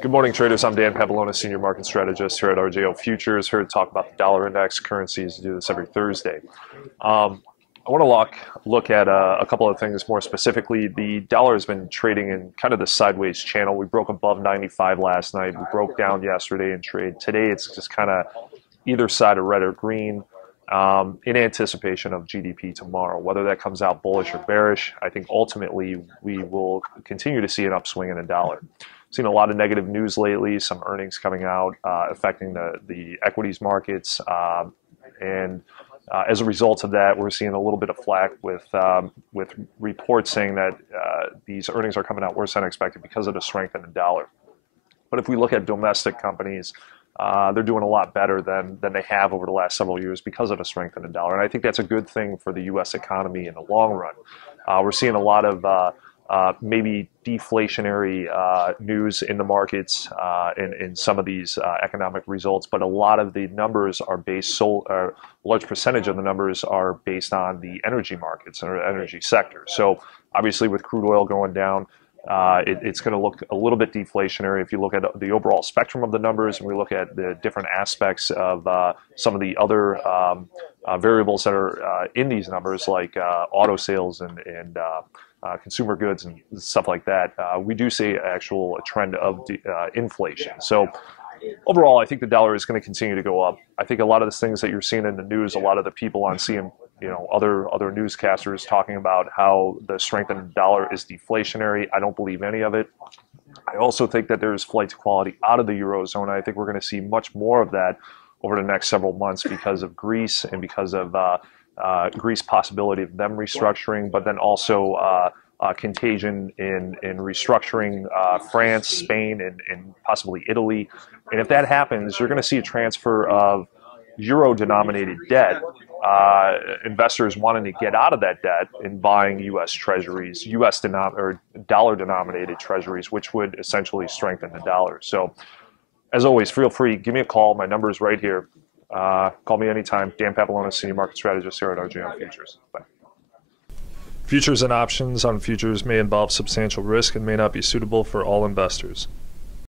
Good morning, traders. I'm Dan Papalona, Senior Market Strategist here at RJO Futures, here to talk about the dollar index currencies. We do this every Thursday. I want to look at a couple of things more specifically. The dollar has been trading in kind of the sideways channel. We broke above 95 last night. We broke down yesterday in trade. Today, it's just kind of either side of red or green in anticipation of GDP tomorrow. Whether that comes out bullish or bearish, I think ultimately we will continue to see an upswing in the dollar. Seen a lot of negative news lately, some earnings coming out affecting the equities markets, and as a result of that, we're seeing a little bit of flack with reports saying that these earnings are coming out worse than expected because of the strength in the dollar. But if we look at domestic companies, they're doing a lot better than they have over the last several years because of the strength in the dollar, and I think that's a good thing for the U.S. economy in the long run. We're seeing a lot of maybe deflationary news in the markets in some of these economic results, but a lot of the numbers are based, a large percentage of the numbers are based on the energy markets or energy sector. So obviously with crude oil going down, it's going to look a little bit deflationary. If you look at the overall spectrum of the numbers and we look at the different aspects of some of the other variables that are in these numbers, like auto sales and consumer goods and stuff like that, we do see a trend of inflation. So overall, I think the dollar is going to continue to go up. I think a lot of the things that you're seeing in the news, a lot of the people on other newscasters talking about how the strength in the dollar is deflationary. I don't believe any of it. I also think that there's flight to quality out of the Eurozone. I think we're going to see much more of that over the next several months because of Greece and because of Greece possibility of them restructuring, but then also contagion in restructuring France, Spain, and possibly Italy. And if that happens, you're going to see a transfer of euro-denominated debt, investors wanting to get out of that debt and buying U.S. treasuries, or dollar-denominated treasuries, which would essentially strengthen the dollar. So as always, feel free, give me a call. My number is right here. Call me anytime. Dan Papalona, Senior Market Strategist here at RJO Futures. Bye. Futures and options on futures may involve substantial risk and may not be suitable for all investors.